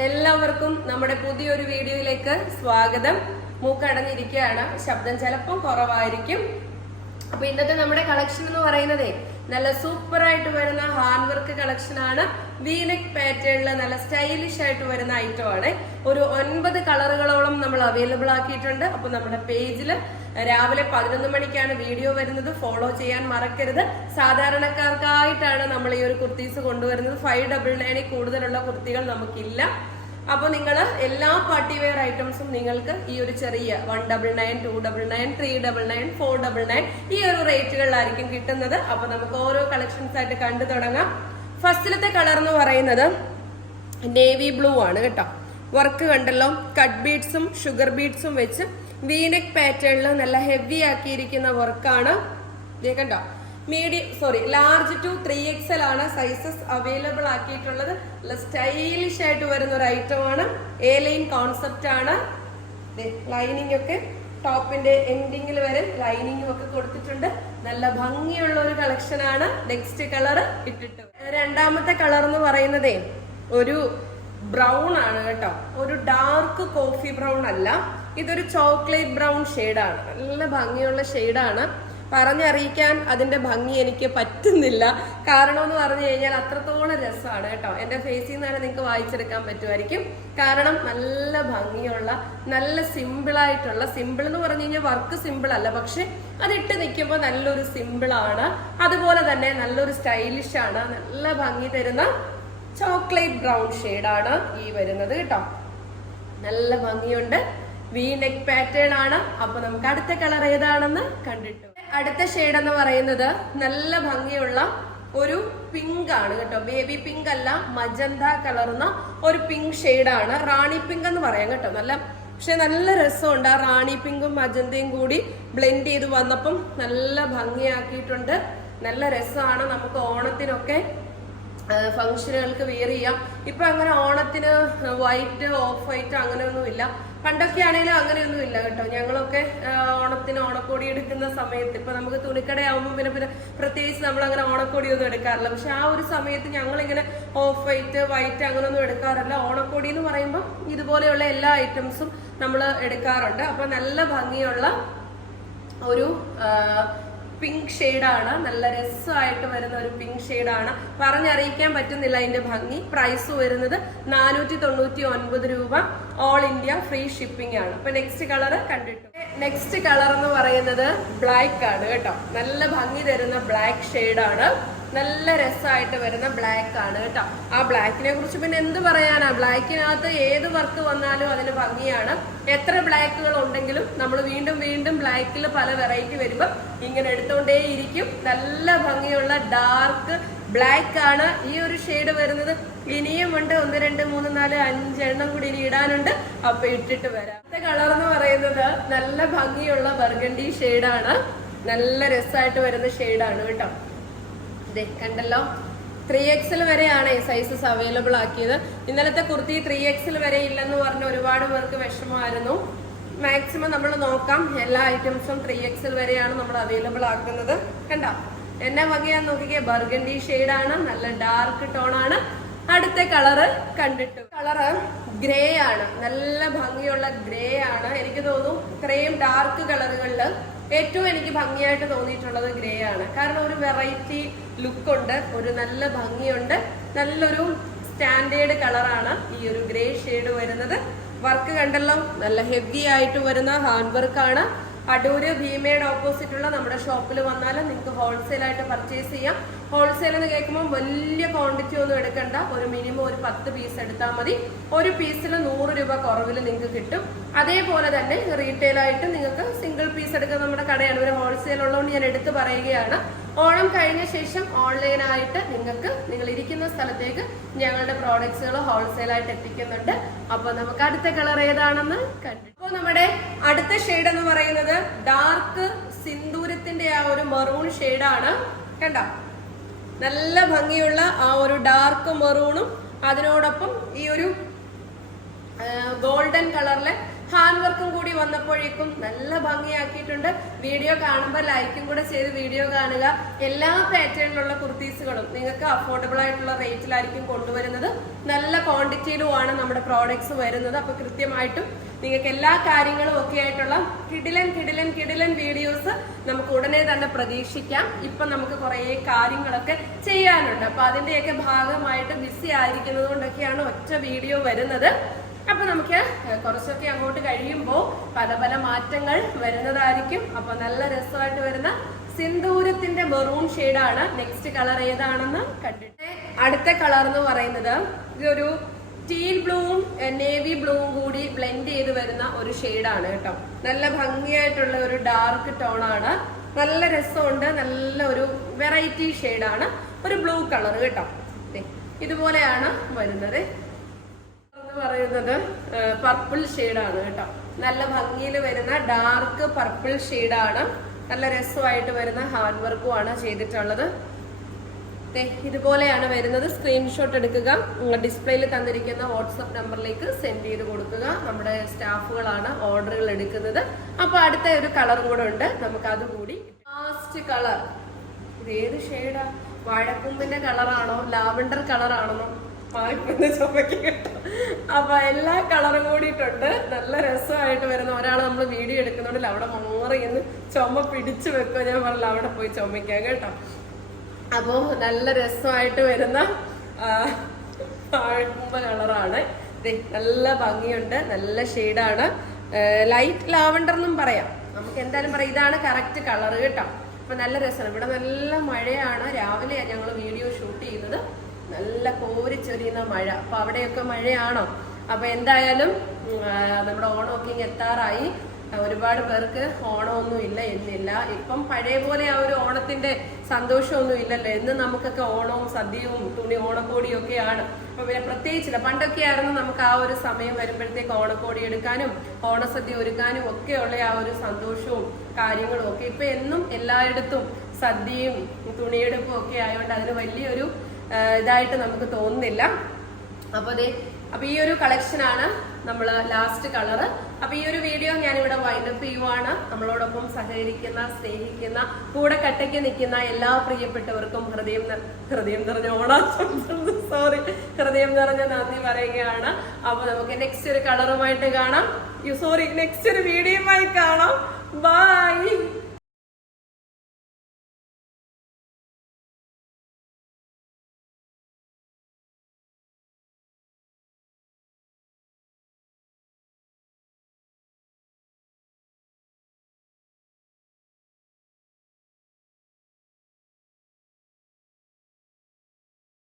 എല്ലാവർക്കും നമ്മുടെ പുതിയൊരു വീഡിയോയിലേക്ക് സ്വാഗതം. മൂക്കടഞ്ഞിരിക്കുകയാണ്. ശബ്ദം ചിലപ്പം കുറവായിരിക്കും. അപ്പൊ ഇന്നത്തെ നമ്മുടെ കളക്ഷൻ എന്ന് പറയുന്നതേ നല്ല സൂപ്പർ ആയിട്ട് വരുന്ന ഹാൻഡ് വർക്ക് കളക്ഷൻ ആണ്. വീനെക് പാറ്റേണിൽ നല്ല സ്റ്റൈലിഷ് ആയിട്ട് വരുന്ന ഐറ്റം ആണ്. ഒരു ഒൻപത് കളറുകളോളം നമ്മൾ അവൈലബിൾ ആക്കിയിട്ടുണ്ട്. അപ്പൊ നമ്മുടെ പേജിൽ രാവിലെ പതിനൊന്ന് മണിക്കാണ് വീഡിയോ വരുന്നത്. ഫോളോ ചെയ്യാൻ മറക്കരുത്. സാധാരണക്കാർക്കായിട്ടാണ് നമ്മൾ ഈ ഒരു കുർത്തീസ് കൊണ്ടുവരുന്നത്. ഫൈവ് ഡബിൾ നയനിൽ കൂടുതലുള്ള കുർത്തികൾ നമുക്കില്ല. അപ്പൊ നിങ്ങൾ എല്ലാ പാർട്ടി വെയർ ഐറ്റംസും നിങ്ങൾക്ക് ഈ ഒരു ചെറിയ one double nine two double nine three double nine four double nine ഈ ഒരു റേറ്റുകളിലായിരിക്കും കിട്ടുന്നത്. അപ്പൊ നമുക്ക് ഓരോ കളക്ഷൻസ് ആയിട്ട് കണ്ടു തുടങ്ങാം. ഫസ്റ്റിലത്തെ കളർ എന്ന് പറയുന്നത് നേവി ബ്ലൂ ആണ് കേട്ടോ. വർക്ക് കണ്ടല്ലോ. കട്ട് ബീഡ്സും ഷുഗർ ബീഡ്സും വെച്ച് വീനെക് പാറ്റേണിൽ നല്ല ഹെവി ആക്കിയിരിക്കുന്ന വർക്കാണ് കണ്ടോ? Medium sorry large two three X L ആണ് സൈസസ് അവൈലബിൾ ആക്കിയിട്ടുള്ളത്. സ്റ്റൈലിഷ് ആയിട്ട് വരുന്ന ഒരു ഐറ്റം ആണ്. എ ലൈൻ കോൺസെപ്റ്റ് ആണ്. ലൈനിങ് ഒക്കെ ടോപ്പിന്റെ എൻഡിങ്ങിൽ വരെ ലൈനിങ്ങും ഒക്കെ കൊടുത്തിട്ടുണ്ട്. നല്ല ഭംഗിയുള്ള ഒരു കളക്ഷൻ ആണ്. നെക്സ്റ്റ് കളർ ഇട്ടിട്ട് രണ്ടാമത്തെ കളർ എന്ന് പറയുന്നതേ ഒരു ബ്രൗൺ ആണ് കേട്ടോ. ഒരു ഡാർക്ക് കോഫി ബ്രൗൺ അല്ല. ഇതൊരു ചോക്ലേറ്റ് ബ്രൗൺ ഷെയ്ഡാണ് നല്ല ഭംഗിയുള്ള ഷെയ്ഡാണ് പറഞ്ഞറിയിക്കാൻ അതിന്റെ ഭംഗി എനിക്ക് പറ്റുന്നില്ല. കാരണം എന്ന് പറഞ്ഞു കഴിഞ്ഞാൽ അത്രത്തോളം രസമാണ് കേട്ടോ. എന്റെ ഫേസിൽ നിന്ന് തന്നെ നിങ്ങൾക്ക് വായിച്ചെടുക്കാൻ പറ്റുമായിരിക്കും. കാരണം നല്ല ഭംഗിയുള്ള നല്ല സിമ്പിൾ ആയിട്ടുള്ള സിമ്പിൾ എന്ന് പറഞ്ഞു കഴിഞ്ഞാൽ വർക്ക് സിമ്പിൾ അല്ല. പക്ഷെ അതിട്ട് നിൽക്കുമ്പോൾ നല്ലൊരു സിമ്പിൾ ആണ്. അതുപോലെ തന്നെ നല്ലൊരു സ്റ്റൈലിഷ് ആണ്. നല്ല ഭംഗി തരുന്ന ചോക്ലേറ്റ് ബ്രൗൺ ഷെയ്ഡാണ് ഈ വരുന്നത് കേട്ടോ. നല്ല ഭംഗിയുണ്ട്. വി നെക്ക് പാറ്റേൺ ആണ്. അപ്പൊ നമുക്ക് അടുത്ത കളർ ഏതാണെന്ന് കണ്ടിട്ടു അടുത്ത ഷെയ്ഡ് എന്ന് പറയുന്നത് നല്ല ഭംഗിയുള്ള ഒരു പിങ്ക് ആണ് കേട്ടോ. ബേബി പിങ്ക് അല്ല മജന്ത കലർന്ന ഒരു പിങ്ക് ഷെയ്ഡാണ് റാണി പിങ്ക് എന്ന് പറയാം കേട്ടോ. നല്ല പക്ഷെ നല്ല രസമുണ്ട് ആ റാണി പിങ്കും മജന്തയും കൂടി ബ്ലെൻഡ് ചെയ്ത് വന്നപ്പം നല്ല ഭംഗിയാക്കിയിട്ടുണ്ട്. നല്ല രസമാണ് നമുക്ക് ഓണത്തിനൊക്കെ ഫംഗ്ഷനുകൾക്ക് വെയർ ചെയ്യാം. ഇപ്പൊ അങ്ങനെ ഓണത്തിന് വൈറ്റ് ഓഫ് വൈറ്റ് അങ്ങനെയൊന്നും ഇല്ല പണ്ടൊക്കെ ആണെങ്കിലും അങ്ങനെയൊന്നും ഇല്ല കേട്ടോ. ഞങ്ങളൊക്കെ ഓണത്തിന് ഓണക്കോടി എടുക്കുന്ന സമയത്ത് ഇപ്പൊ നമുക്ക് തുണിക്കടയാവുമ്പോൾ പിന്നെ പിന്നെ പ്രത്യേകിച്ച് നമ്മൾ അങ്ങനെ ഓണക്കോടി ഒന്നും എടുക്കാറില്ല. പക്ഷെ ആ ഒരു സമയത്ത് ഞങ്ങൾ ഇങ്ങനെ ഓഫ് വൈറ്റ് വൈറ്റ് അങ്ങനെയൊന്നും എടുക്കാറില്ല. ഓണക്കോടി എന്ന് പറയുമ്പോൾ ഇതുപോലെയുള്ള എല്ലാ ഐറ്റംസും നമ്മൾ എടുക്കാറുണ്ട്. അപ്പൊ നല്ല ഭംഗിയുള്ള ഒരു പിങ്ക് ഷെയ്ഡാണ് നല്ല രസമായിട്ട് വരുന്ന ഒരു പിങ്ക് ഷെയ്ഡാണ് പറഞ്ഞറിയിക്കാൻ പറ്റുന്നില്ല അതിന്റെ ഭംഗി. പ്രൈസ് വരുന്നത് നാനൂറ്റി തൊണ്ണൂറ്റി ഒൻപത് രൂപ. ഓൾ ഇന്ത്യ ഫ്രീ ഷിപ്പിംഗ് ആണ്. അപ്പൊ നെക്സ്റ്റ് കളർ കണ്ടിട്ടു. നെക്സ്റ്റ് കളർ എന്ന് പറയുന്നത് ബ്ലാക്ക് ആണ് കേട്ടോ. നല്ല ഭംഗി തരുന്ന ബ്ലാക്ക് ഷെയ്ഡാണ് നല്ല രസമായിട്ട് വരുന്ന ബ്ലാക്ക് ആണ് കേട്ടോ. ആ ബ്ലാക്കിനെ കുറിച്ച് പിന്നെ എന്ത് പറയാനാ? ബ്ലാക്കിനകത്ത് ഏത് വർക്ക് വന്നാലും അതിന് ഭംഗിയാണ്. എത്ര ബ്ലാക്കുകൾ ഉണ്ടെങ്കിലും നമ്മൾ വീണ്ടും വീണ്ടും ബ്ലാക്കിൽ പല വെറൈറ്റി വരുമ്പോൾ ഇങ്ങനെ എടുത്തോണ്ടേ ഇരിക്കും നല്ല ഭംഗിയുള്ള ഡാർക്ക് ബ്ലാക്ക് ആണ് ഈ ഒരു ഷെയ്ഡ് വരുന്നത്. ഇനിയും ഉണ്ട്. ഒന്ന് രണ്ട് മൂന്ന് നാല് അഞ്ചെണ്ണം കൂടി ഇനി ഇടാനുണ്ട്. അപ്പൊ ഇട്ടിട്ട് വരാം. കളർ എന്ന് പറയുന്നത് നല്ല ഭംഗിയുള്ള ബർഗണ്ടി ഷെയ്ഡാണ് നല്ല രസമായിട്ട് വരുന്ന ഷെയ്ഡാണ് കേട്ടോ. കണ്ടല്ലോ? ത്രീ എക്സിൽ വരെയാണ് സൈസസ് അവൈലബിൾ ആക്കിയത്. ഇന്നലത്തെ കുർത്തി ത്രീ എക്സിൽ വരെ ഇല്ലെന്ന് പറഞ്ഞ ഒരുപാട് പേർക്ക് വിഷമമായിരുന്നു. മാക്സിമം നമ്മൾ നോക്കാം. എല്ലാ ഐറ്റംസും ത്രീ എക്സിൽ വരെയാണ് നമ്മൾ അവൈലബിൾ ആക്കുന്നത്. കണ്ടോ? എന്നെ വകയാന്ന് നോക്കിക്കേ ബർഗണ്ടി ആണ്. നല്ല ഡാർക്ക് ടോൺ ആണ്. അടുത്ത കളറ് കണ്ടിട്ട്. കളറ് ഗ്രേ ആണ്. നല്ല ഭംഗിയുള്ള ഗ്രേ ആണ്. എനിക്ക് തോന്നുന്നു ഇത്രയും ഡാർക്ക് കളറുകളിൽ ഏറ്റവും എനിക്ക് ഭംഗിയായിട്ട് തോന്നിയിട്ടുള്ളത് ഗ്രേ ആണ്. കാരണം ഒരു വെറൈറ്റി ലുക്ക് ഉണ്ട് ഒരു നല്ല ഭംഗിയുണ്ട് നല്ലൊരു സ്റ്റാൻഡേർഡ് കളറാണ് ഈ ഒരു ഗ്രേ ഷെയ്ഡ് വരുന്നത്. വർക്ക് കണ്ടല്ലോ നല്ല ഹെവി ആയിട്ട് വരുന്ന ഹാൻഡ് വർക്കാണ് അടൂര് ഭീമയുടെ ഓപ്പോസിറ്റുള്ള നമ്മുടെ ഷോപ്പിൽ വന്നാൽ നിങ്ങൾക്ക് ഹോൾസെയിൽ ആയിട്ട് പർച്ചേസ് ചെയ്യാം. ഹോൾസെയിൽ എന്ന് കേൾക്കുമ്പോൾ വലിയ ക്വാണ്ടിറ്റി ഒന്നും എടുക്കണ്ട. ഒരു മിനിമം ഒരു പത്ത് പീസ് എടുത്താൽ മതി. ഒരു പീസിൽ നൂറ് രൂപ കുറവിൽ നിങ്ങൾക്ക് കിട്ടും. അതേപോലെ തന്നെ റീറ്റെയിൽ ആയിട്ട് നിങ്ങൾക്ക് സിംഗിൾ പീസ് എടുക്കുന്ന നമ്മുടെ കടയാണ്. ഒരു ഹോൾസെയിൽ ഉള്ളതുകൊണ്ട് ഞാൻ എടുത്തു പറയുകയാണ്. ഓണം കഴിഞ്ഞ ശേഷം ഓൺലൈനായിട്ട് നിങ്ങൾക്ക് നിങ്ങൾ ഇരിക്കുന്ന സ്ഥലത്തേക്ക് ഞങ്ങളുടെ പ്രോഡക്ട്സുകൾ ഹോൾസെയിൽ ആയിട്ട് എത്തിക്കുന്നുണ്ട്. അപ്പോൾ നമുക്ക് അടുത്ത കളർ ഏതാണെന്ന് കണ്ടു നമ്മുടെ അടുത്ത ഷെയ്ഡ് എന്ന് പറയുന്നത് ഡാർക്ക് സിന്ദൂരത്തിന്റെ ആ ഒരു മെറൂൺ ഷെയ്ഡാണ് കണ്ട? നല്ല ഭംഗിയുള്ള ആ ഒരു ഡാർക്ക് മെറൂണും അതിനോടൊപ്പം ഈ ഒരു ഗോൾഡൻ കളറിലെ ഹാൻഡ് വർക്കും കൂടി വന്നപ്പോഴേക്കും നല്ല ഭംഗിയാക്കിയിട്ടുണ്ട്. വീഡിയോ കാണുമ്പോൾ ലൈക്കും കൂടെ ചെയ്ത് വീഡിയോ കാണുക. എല്ലാ പാറ്റേണിലുള്ള കുർത്തീസുകളും നിങ്ങൾക്ക് അഫോർഡബിൾ ആയിട്ടുള്ള റേറ്റിലായിരിക്കും കൊണ്ടുവരുന്നത്. നല്ല ക്വാണ്ടിറ്റിയിലുമാണ് നമ്മുടെ പ്രോഡക്ട്സ് വരുന്നത്. അപ്പൊ കൃത്യമായിട്ടും നിങ്ങൾക്ക് എല്ലാ കാര്യങ്ങളും ഒക്കെ ആയിട്ടുള്ള കിടിലൻ കിടിലൻ കിടിലൻ വീഡിയോസ് നമുക്ക് ഉടനെ തന്നെ പ്രതീക്ഷിക്കാം. ഇപ്പൊ നമുക്ക് കുറേ കാര്യങ്ങളൊക്കെ ചെയ്യാനുണ്ട്. അപ്പൊ അതിന്റെയൊക്കെ ഭാഗമായിട്ട് ബിസി ആയിരിക്കുന്നത് കൊണ്ടൊക്കെയാണ് ഒറ്റ വീഡിയോ വരുന്നത്. അപ്പൊ നമുക്ക് കുറച്ചൊക്കെ അങ്ങോട്ട് കഴിയുമ്പോൾ പല പല മാറ്റങ്ങൾ വരുന്നതായിരിക്കും. അപ്പൊ നല്ല രസമായിട്ട് വരുന്ന സിന്ദൂരത്തിന്റെ മെറൂൺ ഷെയ്ഡാണ് നെക്സ്റ്റ് കളർ ഏതാണെന്ന് കണ്ടിട്ട്. അടുത്ത കളർ എന്ന് പറയുന്നത് ഇതൊരു ടീൽ ബ്ലൂവും നേവി ബ്ലൂവും കൂടി ബ്ലെൻഡ് ചെയ്ത് വരുന്ന ഒരു ഷെയ്ഡാണ് കേട്ടോ. നല്ല ഭംഗിയായിട്ടുള്ള ഒരു ഡാർക്ക് ടോൺ ആണ് നല്ല രസമുണ്ട്. നല്ല ഒരു വെറൈറ്റി ഷെയ്ഡാണ്. ഒരു ബ്ലൂ കളർ കേട്ടോ. ഇതുപോലെയാണ് വരുന്നത്. പറയുന്നത് പർപ്പിൾ ഷെയ്ഡാണ് കേട്ടോ. നല്ല ഭംഗിയിൽ വരുന്ന ഡാർക്ക് പർപ്പിൾ ഷെയ്ഡാണ് നല്ല രസമായിട്ട് വരുന്ന ഹാൻഡ് വർക്കും ആണ് ചെയ്തിട്ടുള്ളത്. ഇതുപോലെയാണ് വരുന്നത്. സ്ക്രീൻഷോട്ട് എടുക്കുക. ഡിസ്പ്ലേയിൽ തന്നിരിക്കുന്ന വാട്സപ്പ് നമ്പറിലേക്ക് സെൻഡ് ചെയ്ത് കൊടുക്കുക. നമ്മുടെ സ്റ്റാഫുകളാണ് ഓർഡറുകൾ എടുക്കുന്നത്. അപ്പൊ അടുത്ത ഒരു കളർ കൂടെ ഉണ്ട്. നമുക്ക് അതുകൂടി ലാസ്റ്റ് കളർ ഇത് ഏത് ഷെയ്ഡാ വാഴക്കുമ്പിന്റെ കളറാണോ ലാവണ്ടർ കളറാണോ മാറിപ്പോയി ചുമക്ക് കേട്ടോ. അപ്പൊ എല്ലാ കളറും കൂടിയിട്ടുണ്ട്. നല്ല രസമായിട്ട് വരുന്ന ഒരാൾ നമ്മൾ വീഡിയോ എടുക്കുന്നുണ്ടല്ലോ. അവിടെ മാറി ഇന്ന് ചുമ പിടിച്ചു വെക്കുക ഞാൻ പറഞ്ഞില്ല അവിടെ പോയി ചുമയ്ക്കാം കേട്ടോ. അപ്പോ നല്ല രസമായിട്ട് വരുന്ന വാഴക്കൂമ്പ കളറാണ്. നല്ല ഭംഗിയുണ്ട്. നല്ല ഷെയ്ഡാണ്. ലൈറ്റ് ലാവണ്ടർ എന്നും പറയാം. നമുക്ക് എന്തായാലും പറയാം. ഇതാണ് കറക്റ്റ് കളർ കേട്ടോ. അപ്പൊ നല്ല രസമാണ്. ഇവിടെ നല്ല മഴയാണ്. രാവിലെയാണ് ഞങ്ങൾ വീഡിയോ ഷൂട്ട് ചെയ്യുന്നത്. നല്ല കോരിച്ചൊരിയുന്ന മഴ. അപ്പൊ അവിടെയൊക്കെ മഴയാണോ? അപ്പൊ എന്തായാലും നമ്മുടെ ഓണമൊക്കെ എത്താറായി. ഒരുപാട് പേർക്ക് ഓണമൊന്നും ഇല്ല എന്നില്ല ഇപ്പം പഴയ പോലെ ആ ഒരു ഓണത്തിന്റെ സന്തോഷമൊന്നും ഇല്ലല്ലോ. എന്ന് നമുക്കൊക്കെ ഓണവും സദ്യയും തുണി ഓണക്കോടിയും ഒക്കെയാണ് അപ്പൊ പിന്നെ പ്രത്യേകിച്ചില്ല. പണ്ടൊക്കെ ആയിരുന്നു നമുക്ക് ആ ഒരു സമയം വരുമ്പോഴത്തേക്ക് ഓണക്കോടി എടുക്കാനും ഓണസദ്യ ഒരുക്കാനും ഒക്കെയുള്ള ആ ഒരു സന്തോഷവും കാര്യങ്ങളും ഒക്കെ. ഇപ്പൊ എന്നും എല്ലായിടത്തും സദ്യയും തുണിയെടുപ്പും ഒക്കെ ആയതുകൊണ്ട് അതിന് വലിയൊരു ഇതായിട്ട് നമുക്ക് തോന്നുന്നില്ല. അപ്പോൾ അതെ അപ്പൊ ഈ ഒരു കളക്ഷനാണ് നമ്മൾ ലാസ്റ്റ് കളറ് അപ്പൊ ഈ ഒരു വീഡിയോ ഞാൻ ഇവിടെ വൈൻഡപ്പ് ചെയ്യുവാണ്. നമ്മളോടൊപ്പം സഹകരിക്കുന്ന സ്നേഹിക്കുന്ന കൂടെ കട്ടയ്ക്ക് നിൽക്കുന്ന എല്ലാ പ്രിയപ്പെട്ടവർക്കും ഹൃദയം ഹൃദയം നിറഞ്ഞ ഓണാശംസകൾ സോറി ഹൃദയം നിറഞ്ഞ നന്ദി പറയുകയാണ്. അപ്പൊ നമുക്ക് നെക്സ്റ്റ് ഒരു കളറുമായിട്ട് കാണാം. സോറി നെക്സ്റ്റ് ഒരു വീഡിയോയുമായി കാണാം. ബൈ